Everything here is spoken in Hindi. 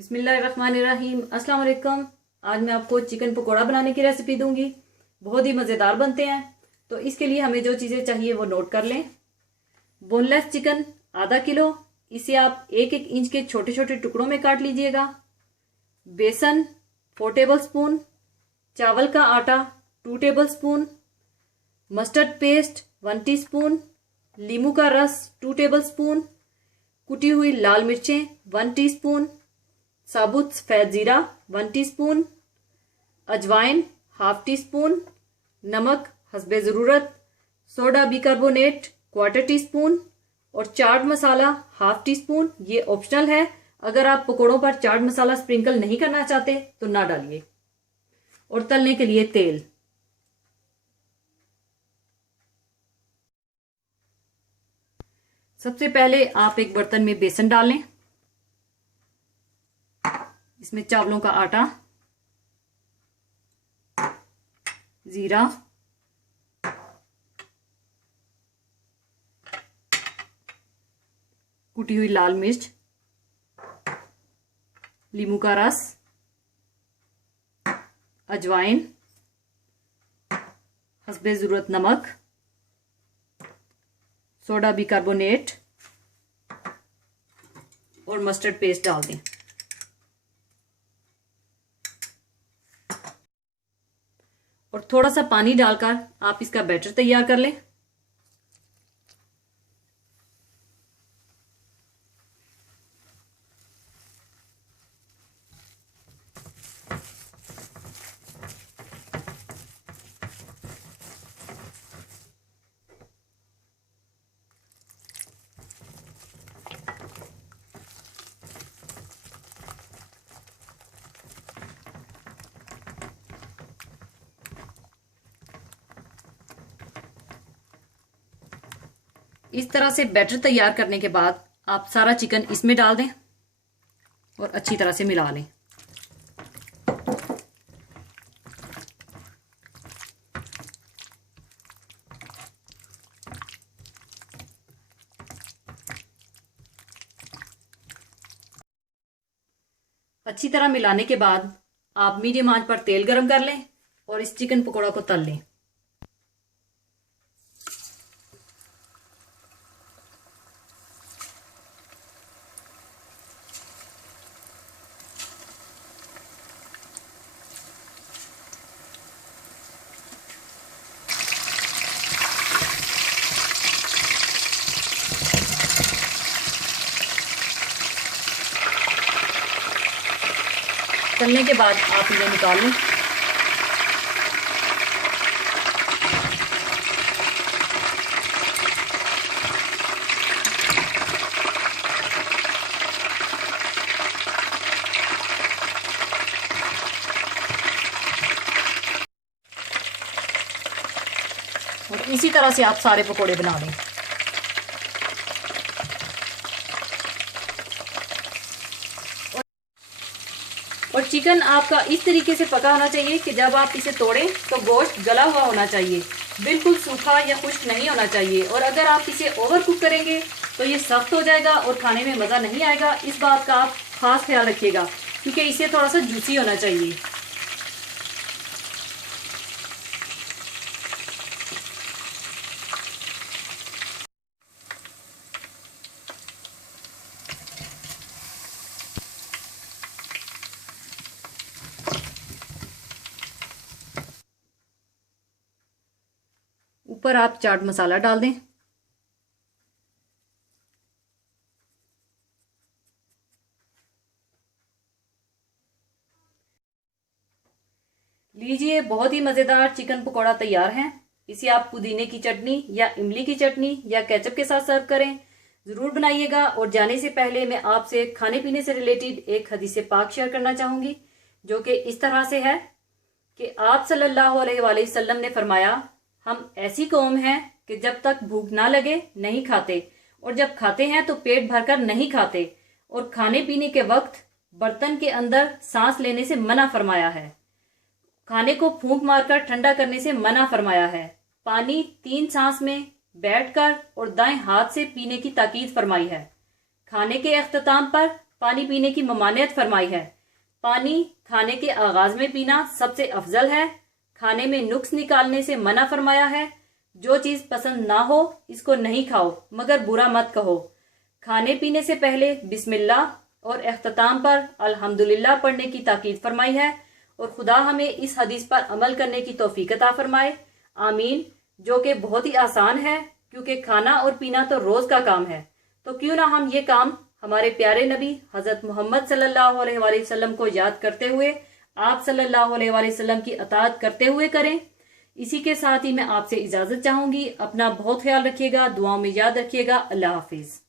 बिस्मिल्लाहिर्रहमानिर्रहीम। अस्सलाम वालेकुम। आज मैं आपको चिकन पकोड़ा बनाने की रेसिपी दूंगी। बहुत ही मज़ेदार बनते हैं। तो इसके लिए हमें जो चीज़ें चाहिए वो नोट कर लें। बोनलेस चिकन आधा किलो, इसे आप 1-1 इंच के छोटे छोटे टुकड़ों में काट लीजिएगा। बेसन 4 टेबल स्पून, चावल का आटा 2 table spoon, mustard paste 1 teaspoon, नींबू का रस 2 टेबल स्पून, कुटी हुई लाल मिर्चें 1 टीस्पून, साबुत सफ़ेद ज़ीरा 1 टीस्पून, अजवाइन 1/2 टीस्पून, नमक हस्बे ज़रूरत, सोडा बिकार्बोनेट 1/4 टीस्पून और चाट मसाला 1/2 टीस्पून। ये ऑप्शनल है, अगर आप पकोड़ों पर चाट मसाला स्प्रिंकल नहीं करना चाहते तो ना डालिए। और तलने के लिए तेल। सबसे पहले आप एक बर्तन में बेसन डाल लें, इसमें चावलों का आटा, जीरा, कुटी हुई लाल मिर्च, नींबू का रस, अजवाइन, हस्बे ज़रूरत नमक, सोडा बिकार्बोनेट और मस्टर्ड पेस्ट डाल दें। और थोड़ा सा पानी डालकर आप इसका बैटर तैयार कर लें। इस तरह से बैटर तैयार करने के बाद आप सारा चिकन इसमें डाल दें और अच्छी तरह से मिला लें। अच्छी तरह मिलाने के बाद आप मीडियम आंच पर तेल गरम कर लें और इस चिकन पकौड़ा को तल लें। तलने के बाद आप इन्हें निकाल लें। और इसी तरह से आप सारे पकोड़े बना लें। और चिकन आपका इस तरीके से पका होना चाहिए कि जब आप इसे तोड़ें तो गोश्त गला हुआ होना चाहिए, बिल्कुल सूखा या खुश्क नहीं होना चाहिए। और अगर आप इसे ओवर कुक करेंगे तो ये सख्त हो जाएगा और खाने में मज़ा नहीं आएगा। इस बात का आप खास ख्याल रखिएगा, क्योंकि इसे थोड़ा सा जूसी होना चाहिए। ऊपर आप चाट मसाला डाल दें। लीजिए, बहुत ही मज़ेदार चिकन पकौड़ा तैयार है। इसे आप पुदीने की चटनी या इमली की चटनी या केचप के साथ सर्व करें। ज़रूर बनाइएगा। और जाने से पहले मैं आपसे खाने पीने से रिलेटेड एक हदीस पाक शेयर करना चाहूँगी, जो कि इस तरह से है कि आप सल्लल्लाहु अलैहि वसल्लम ने फरमाया, हम ऐसी कौम हैं कि जब तक भूख ना लगे नहीं खाते, और जब खाते हैं तो पेट भरकर नहीं खाते, और खाने पीने के वक्त बर्तन के अंदर सांस लेने से मना फरमाया है। खाने को फूंक मारकर ठंडा करने से मना फरमाया है। पानी 3 सांस में बैठकर और दाएं हाथ से पीने की ताकीद फरमाई है। खाने के अख्ताम पर पानी पीने की ममानियत फरमाई है। पानी खाने के आगाज में पीना सबसे अफजल है। खाने में नुक्स निकालने से मना फरमाया है। जो चीज पसंद ना हो इसको नहीं खाओ, मगर बुरा मत कहो। खाने पीने से पहले बिस्मिल्लाह और इख्तिताम पर अल्हम्दुलिल्लाह पढ़ने की ताकीद फरमाई है। और खुदा हमें इस हदीस पर अमल करने की तौफीक अता फरमाए, आमीन। जो कि बहुत ही आसान है, क्योंकि खाना और पीना तो रोज का काम है। तो क्यों ना हम ये काम हमारे प्यारे नबी हजरत मोहम्मद सल्लल्लाहु अलैहि वसल्लम को याद करते हुए, आप सल्लल्लाहु अलैहि वसल्लम की अताअत करते हुए करें। इसी के साथ ही मैं आपसे इजाजत चाहूंगी। अपना बहुत ख्याल रखिएगा, दुआओं में याद रखिएगा। अल्लाह हाफिज।